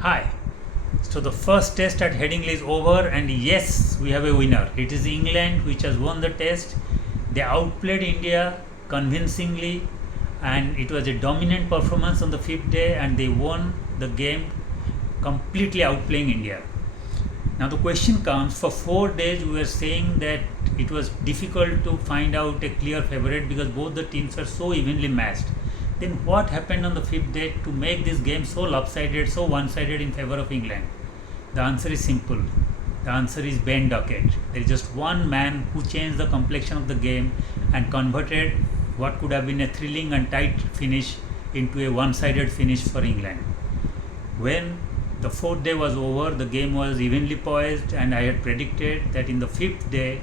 Hi. So the first test at Headingley is over, and yes, we have a winner. It is England which has won the test. They outplayed India convincingly, and it was a dominant performance on the fifth day, and they won the game completely outplaying India. Now the question comes, for 4 days we were saying that it was difficult to find out a clear favorite because both the teams are so evenly matched. Then what happened on the fifth day to make this game so lopsided, so one-sided in favor of England? The answer is simple. The answer is Ben Duckett. There is just one man who changed the complexion of the game and converted what could have been a thrilling and tight finish into a one-sided finish for England. When the fourth day was over, the game was evenly poised, and I had predicted that in the fifth day,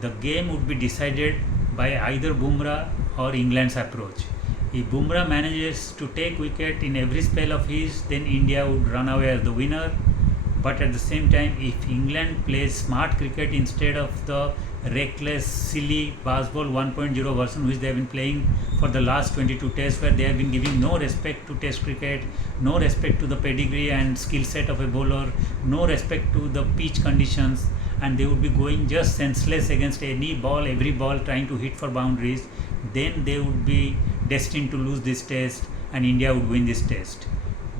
the game would be decided by either Bumrah or England's approach. If Bumrah manages to take wicket in every spell of his, then India would run away as the winner. But at the same time, if England plays smart cricket instead of the reckless, silly baseball 1.0 version which they have been playing for the last 22 tests, where they have been giving no respect to test cricket, no respect to the pedigree and skill set of a bowler, no respect to the pitch conditions, and they would be going just senseless against any ball, every ball trying to hit for boundaries, then they would be destined to lose this test and India would win this test.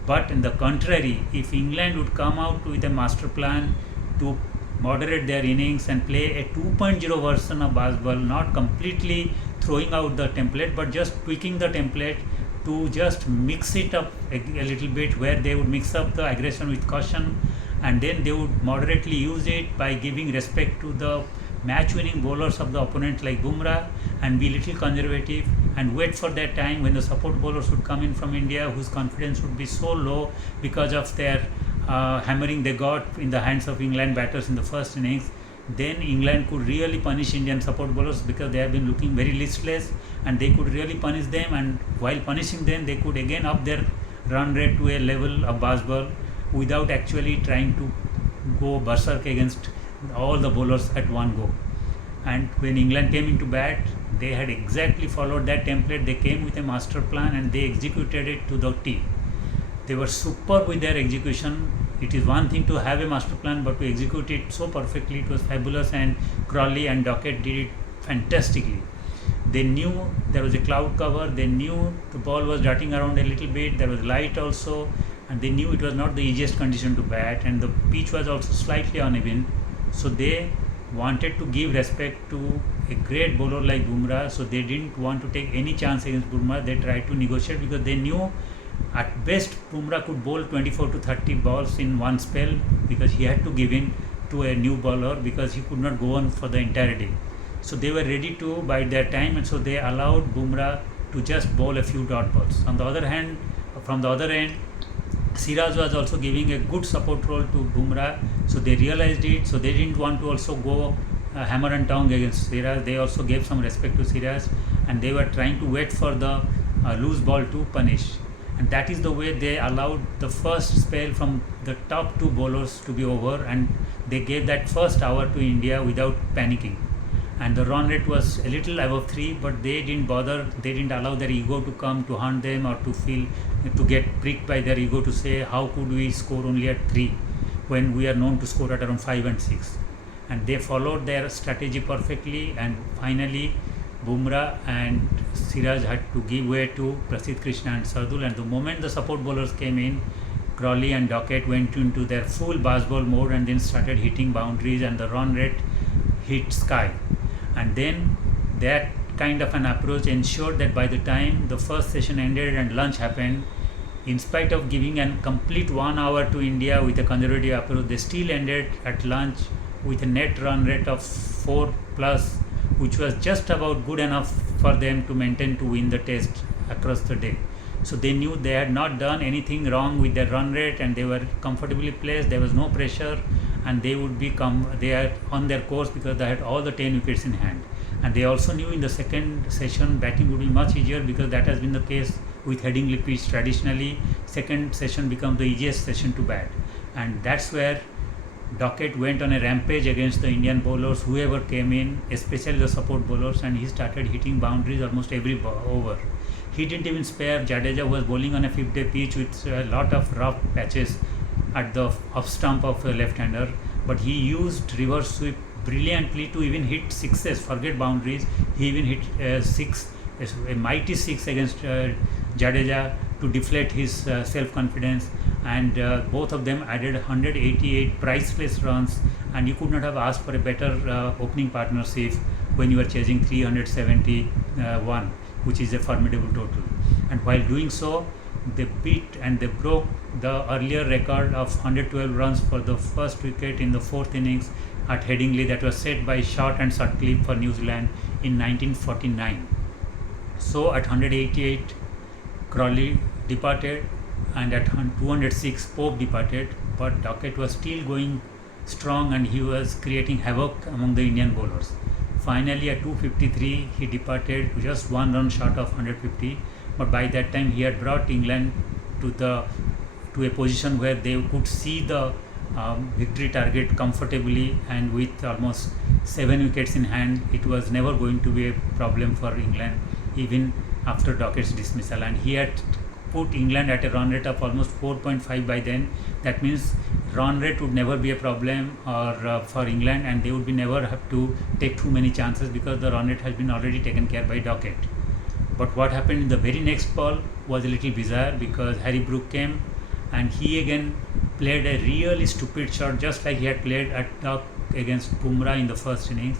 But in the contrary, if England would come out with a master plan to moderate their innings and play a 2.0 version of baseball, not completely throwing out the template but just tweaking the template to just mix it up a little bit, where they would mix up the aggression with caution, and then they would moderately use it by giving respect to the match winning bowlers of the opponent like Bumrah, and be little conservative and wait for that time when the support bowlers would come in from India, whose confidence would be so low because of their hammering they got in the hands of England batters in the first innings. Then England could really punish Indian support bowlers because they have been looking very listless, and they could really punish them, and while punishing them they could again up their run rate to a level of baseball without actually trying to go berserk against all the bowlers at one go. And when England came into bat, they had exactly followed that template. They came with a master plan and they executed it to the T. They were superb with their execution. It is one thing to have a master plan, but to execute it so perfectly, it was fabulous, and Crawley and Duckett did it fantastically. They knew there was a cloud cover, they knew the ball was darting around a little bit, there was light also, and they knew it was not the easiest condition to bat, and the pitch was also slightly uneven. So they wanted to give respect to a great bowler like Bumrah, so they didn't want to take any chance against Bumrah. They tried to negotiate because they knew at best Bumrah could bowl 24 to 30 balls in one spell, because he had to give in to a new bowler because he could not go on for the entire day. So they were ready to bide their time, and so they allowed Bumrah to just bowl a few dot balls. On the other hand, from the other end, Siraj was also giving a good support role to Bumrah, so they realized it. So they didn't want to also go hammer and tongue against Siraj. They also gave some respect to Siraj, and they were trying to wait for the loose ball to punish. And that is the way they allowed the first spell from the top two bowlers to be over, and they gave that first hour to India without panicking. And the run rate was a little above 3, but they didn't bother. They didn't allow their ego to come to haunt them, or to get pricked by their ego to say how could we score only at 3 when we are known to score at around 5 and 6. And they followed their strategy perfectly, and finally Bumrah and Siraj had to give way to Prasidh Krishna and Sardul, and the moment the support bowlers came in, Crawley and Duckett went into their full baseball mode and then started hitting boundaries, and the run rate hit sky. And then that kind of an approach ensured that by the time the first session ended and lunch happened, in spite of giving a complete 1 hour to India with a conservative approach, they still ended at lunch with a net run rate of 4 plus, which was just about good enough for them to maintain to win the test across the day. So they knew they had not done anything wrong with their run rate, and they were comfortably placed. There was no pressure, and they would they are on their course because they had all the 10 wickets in hand. And they also knew in the second session batting would be much easier, because that has been the case with Headingley pitch traditionally. Second session becomes the easiest session to bat, and that's where Duckett went on a rampage against the Indian bowlers, whoever came in, especially the support bowlers, and he started hitting boundaries almost every over. He didn't even spare. Jadeja was bowling on a 5th-day pitch with a lot of rough patches at the off stump of a left-hander, but he used reverse sweep brilliantly to even hit sixes. Forget boundaries. He even hit six, a mighty six against Jadeja to deflate his self-confidence, and both of them added 188 priceless runs, and you could not have asked for a better opening partnership when you are chasing 371, which is a formidable total. And while doing so, they beat and they broke the earlier record of 112 runs for the first wicket in the 4th innings at Headingley that was set by Short and Sutcliffe for New Zealand in 1949. So at 188, Crawley departed, and at 206, Pope departed, but Duckett was still going strong and he was creating havoc among the Indian bowlers. Finally, at 253, he departed just 1 run short of 150, but by that time he had brought England to a position where they could see the victory target comfortably, and with almost 7 wickets in hand, it was never going to be a problem for England even after Duckett's dismissal. And he had put England at a run rate of almost 4.5 by then. That means run rate would never be a problem for England, and they would be never have to take too many chances because the run rate has been already taken care by Duckett. But what happened in the very next ball was a little bizarre, because Harry Brook came and he again played a really stupid shot, just like he had played at Duck against Bumrah in the first innings.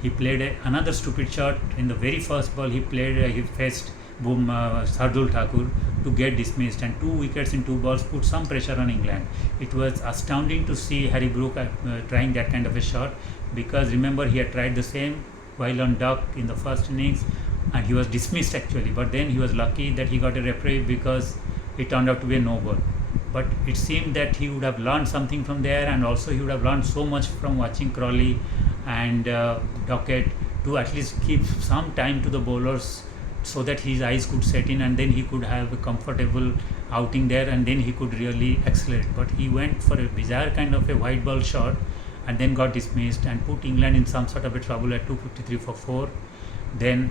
He played another stupid shot in the very first ball. He faced Shardul Thakur to get dismissed, and 2 wickets in 2 balls put some pressure on England. It was astounding to see Harry Brook trying that kind of a shot, because remember, he had tried the same while on Duck in the first innings and he was dismissed actually, but then he was lucky that he got a reprieve because it turned out to be a no ball. But it seemed that he would have learned something from there, and also he would have learned so much from watching Crawley and Duckett to at least give some time to the bowlers so that his eyes could set in, and then he could have a comfortable outing there, and then he could really accelerate. But he went for a bizarre kind of a white ball shot and then got dismissed and put England in some sort of a trouble at 253 for 4. Then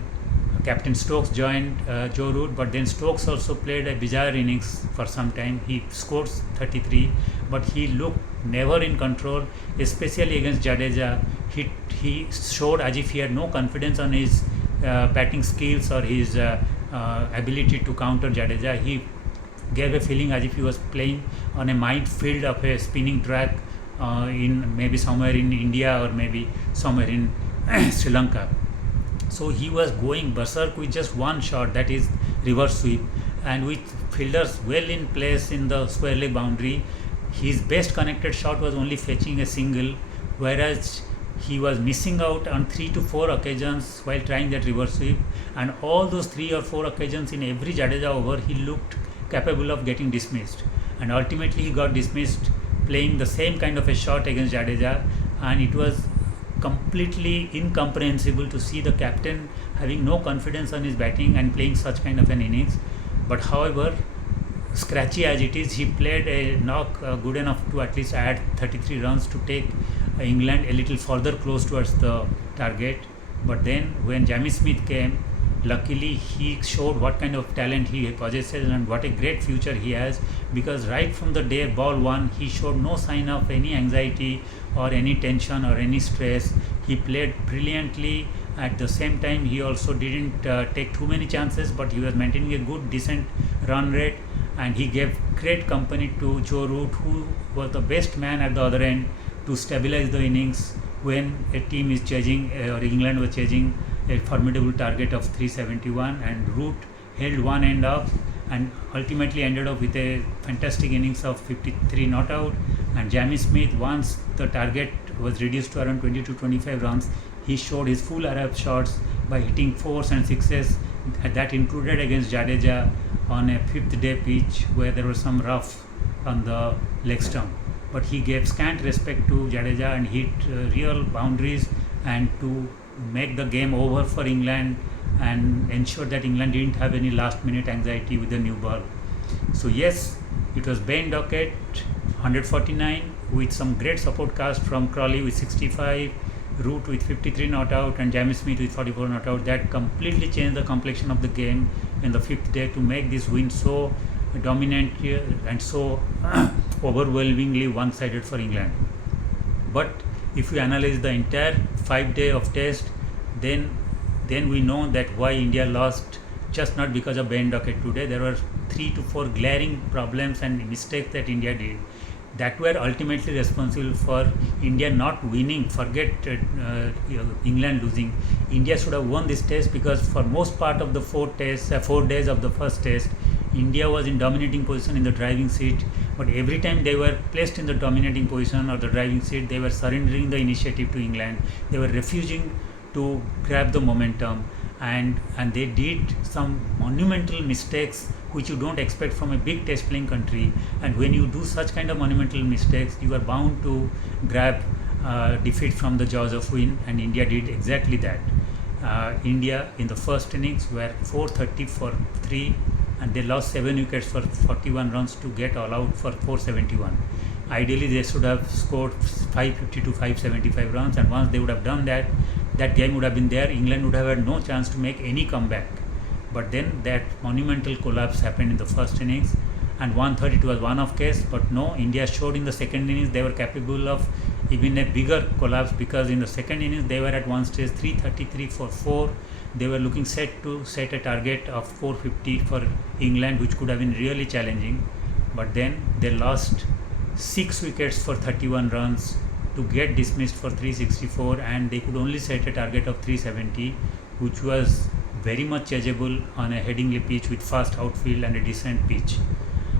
Captain Stokes joined Joe Root, but then Stokes also played a bizarre innings for some time. He scored 33, but he looked never in control, especially against Jadeja. He showed as if he had no confidence on his batting skills or his ability to counter Jadeja. He gave a feeling as if he was playing on a minefield of a spinning track in maybe somewhere in India or maybe somewhere in Sri Lanka. So he was going berserk with just one shot, that is reverse sweep, and with fielders well in place in the square leg boundary, his best connected shot was only fetching a single, whereas he was missing out on 3 to 4 occasions while trying that reverse sweep, and all those 3 or 4 occasions in every Jadeja over he looked capable of getting dismissed, and ultimately he got dismissed playing the same kind of a shot against Jadeja. And it was completely incomprehensible to see the captain having no confidence on his batting and playing such kind of an innings. But however, scratchy as it is, he played a knock good enough to at least add 33 runs to take England a little further close towards the target. But then when Jamie Smith came, luckily he showed what kind of talent he possesses and what a great future he has, because right from the day ball 1 he showed no sign of any anxiety or any tension or any stress. He played brilliantly. At the same time, he also didn't take too many chances, but he was maintaining a good decent run rate, and he gave great company to Joe Root, who was the best man at the other end to stabilize the innings when a team is chasing or England was chasing a formidable target of 371, and Root held one end up and ultimately ended up with a fantastic innings of 53 not out. And Jamie Smith, once the target was reduced to around 20 to 25 runs, he showed his full Arab shots by hitting 4s and 6s. That included against Jadeja on a 5th day pitch where there was some rough on the leg stump. But he gave scant respect to Jadeja and hit real boundaries, and to make the game over for England and ensure that England didn't have any last minute anxiety with the new ball. So yes, it was Ben Duckett 149 with some great support cast from Crawley with 65, Root with 53 not out, and Jamie Smith with 44 not out. That completely changed the complexion of the game in the fifth day to make this win so dominant and so overwhelmingly one-sided for England. But if we analyze the entire 5 day of test, then we know that why India lost, just not because of Ben Dockett today. There were 3 to 4 glaring problems and mistakes that India did that were ultimately responsible for India not winning. Forget England losing. India should have won this test, because for most part of the 4 days of the first test, India was in dominating position in the driving seat. But every time they were placed in the dominating position or the driving seat, they were surrendering the initiative to England. They were refusing to grab the momentum, and they did some monumental mistakes which you don't expect from a big test playing country. And when you do such kind of monumental mistakes, you are bound to grab defeat from the jaws of win, and India did exactly that. India in the first innings were 430 for 3, and they lost 7 wickets for 41 runs to get all out for 471. Ideally they should have scored 550 to 575 runs, and once they would have done that, that game would have been there. England would have had no chance to make any comeback. But then that monumental collapse happened in the first innings, and 132 was one-off case. But no, India showed in the second innings they were capable of even a bigger collapse, because in the second innings they were at one stage 333 for 4. They were looking set to set a target of 450 for England, which could have been really challenging. But then they lost 6 wickets for 31 runs to get dismissed for 364, and they could only set a target of 370, which was very much chaseable on a Headingley pitch with fast outfield and a decent pitch.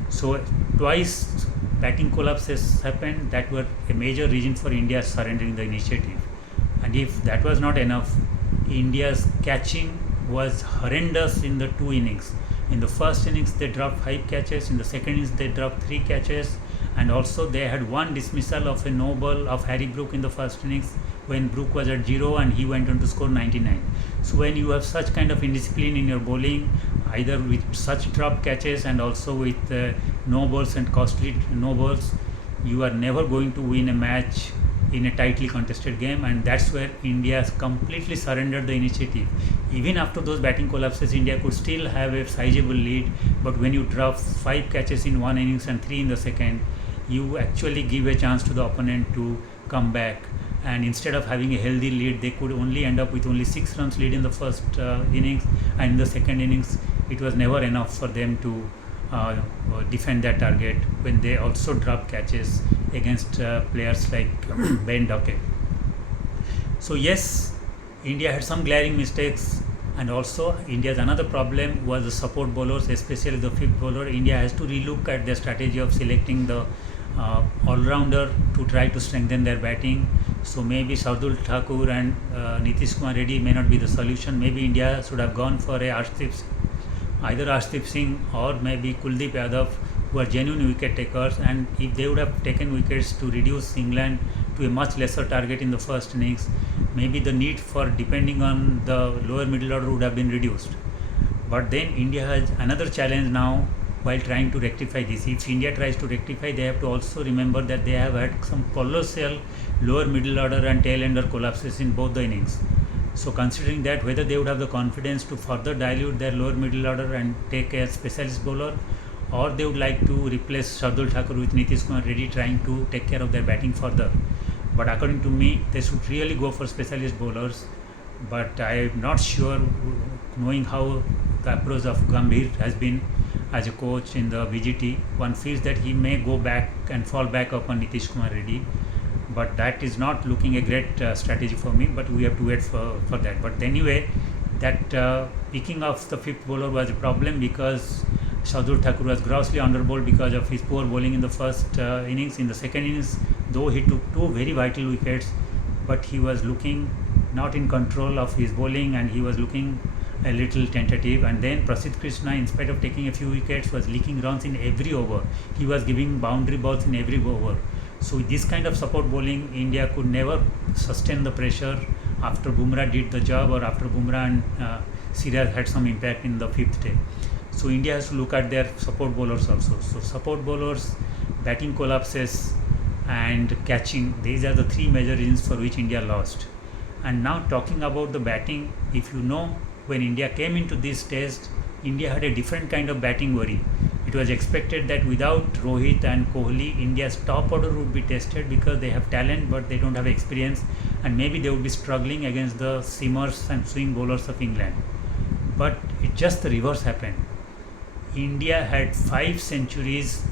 So twice batting collapses happened that were a major reason for India surrendering the initiative. And if that was not enough, India's catching was horrendous in the 2 innings. In the first innings they dropped 5 catches, in the second innings they dropped 3 catches, and also they had one dismissal of a no ball of Harry Brook in the first innings when Brook was at 0 and he went on to score 99. So when you have such kind of indiscipline in your bowling, either with such drop catches and also with no balls and costly no balls, you are never going to win a match in a tightly contested game. And that's where India completely surrendered the initiative. Even after those batting collapses, India could still have a sizable lead, but when you drop 5 catches in one innings and 3 in the second, you actually give a chance to the opponent to come back. And instead of having a healthy lead, they could only end up with only 6 runs lead in the first innings, and in the second innings it was never enough for them to defend that target when they also dropped catches against players like Ben Dockett. So yes, India had some glaring mistakes, and also India's another problem was the support bowlers, especially the fifth bowler. India has to relook at their strategy of selecting the all-rounder to try to strengthen their batting. So maybe Shardul Thakur and Nitish Kumar Reddy may not be the solution. Maybe India should have gone for either Arshdeep Singh or maybe Kuldeep Yadav, who are genuine wicket takers. And if they would have taken wickets to reduce England to a much lesser target in the first innings, maybe the need for depending on the lower middle order would have been reduced. But then India has another challenge now while trying to rectify this. If India tries to rectify, they have to also remember that they have had some colossal lower middle order and tail ender collapses in both the innings. So considering that, whether they would have the confidence to further dilute their lower middle order and take a specialist bowler, or they would like to replace Shardul Thakur with Nitish Kumar Reddy, trying to take care of their batting further. But according to me, they should really go for specialist bowlers. But I am not sure, knowing how the approach of Gambhir has been as a coach in the VGT, one feels that he may go back and fall back upon Nitish Kumar Reddy. But that is not looking a great strategy for me, but we have to wait for that. But anyway, that picking of the fifth bowler was a problem, because Shardul Thakur was grossly underbowled because of his poor bowling in the first innings. In the second innings, though he took 2 very vital wickets, but he was looking not in control of his bowling, and he was looking a little tentative. And then Prasidh Krishna, in spite of taking a few wickets, was leaking runs in every over. He was giving boundary balls in every over. So this kind of support bowling, India could never sustain the pressure after Bumrah did the job, or after Bumrah and Siraj had some impact in the 5th day. So India has to look at their support bowlers also. So support bowlers, batting collapses and catching, these are the 3 major reasons for which India lost. And now talking about the batting, if you know, when India came into this test, India had a different kind of batting worry. It was expected that without Rohit and Kohli, India's top order would be tested because they have talent but they don't have experience, and maybe they would be struggling against the seamers and swing bowlers of England. But it just the reverse happened. India had 5 centuries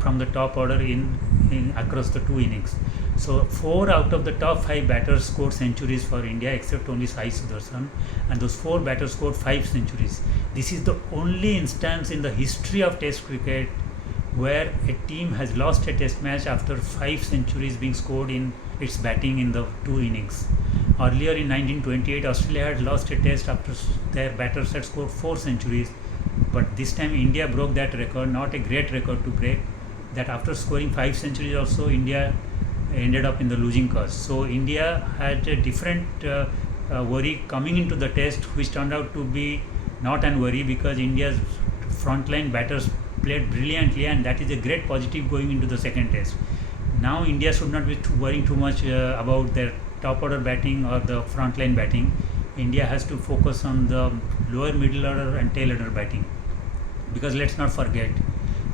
from the top order in across the 2 innings. So 4 out of the top 5 batters scored centuries for India, except only Sai Sudarshan, and those 4 batters scored 5 centuries. This is the only instance in the history of Test cricket where a team has lost a Test match after 5 centuries being scored in its batting in the 2 innings. Earlier in 1928, Australia had lost a Test after their batters had scored 4 centuries. But this time India broke that record, not a great record to break, that after scoring 5 centuries also India ended up in the losing cause. So India had a different worry coming into the test, which turned out to be not an worry because India's frontline batters played brilliantly, and that is a great positive going into the second test. Now India should not be worrying too much about their top order batting or the frontline batting. India has to focus on the lower middle order and tail order batting, because let's not forget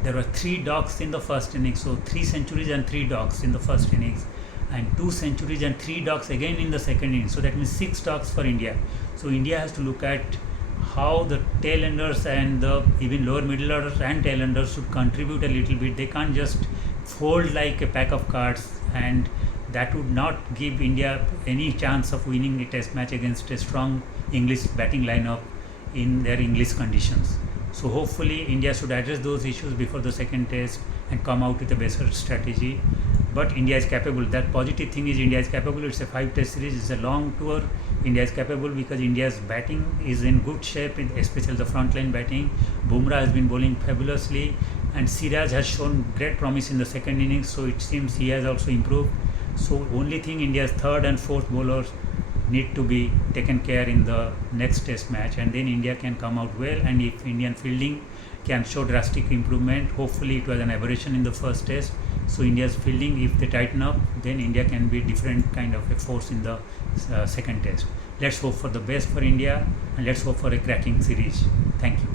there were 3 dogs in the first innings, so 3 centuries and 3 dogs in the first innings, and 2 centuries and 3 dogs again in the second innings. So that means 6 dogs for India. So India has to look at how the tail enders and the even lower middle orders and tail enders should contribute a little bit. They can't just fold like a pack of cards, and that would not give India any chance of winning a test match against a strong English batting lineup in their English conditions. So hopefully India should address those issues before the second test and come out with a better strategy. But India is capable. That positive thing is India is capable. It's a 5 test series. It's a long tour. India is capable because India's batting is in good shape, especially the frontline batting. Bumrah has been bowling fabulously, and Siraj has shown great promise in the second innings. So it seems he has also improved. So only thing, India's third and fourth bowlers need to be taken care in the next test match, and then India can come out well. And if Indian fielding can show drastic improvement, hopefully it was an aberration in the first test. So India's fielding, if they tighten up, then India can be different kind of a force in the second test. Let's hope for the best for India, and let's hope for a cracking series. Thank you.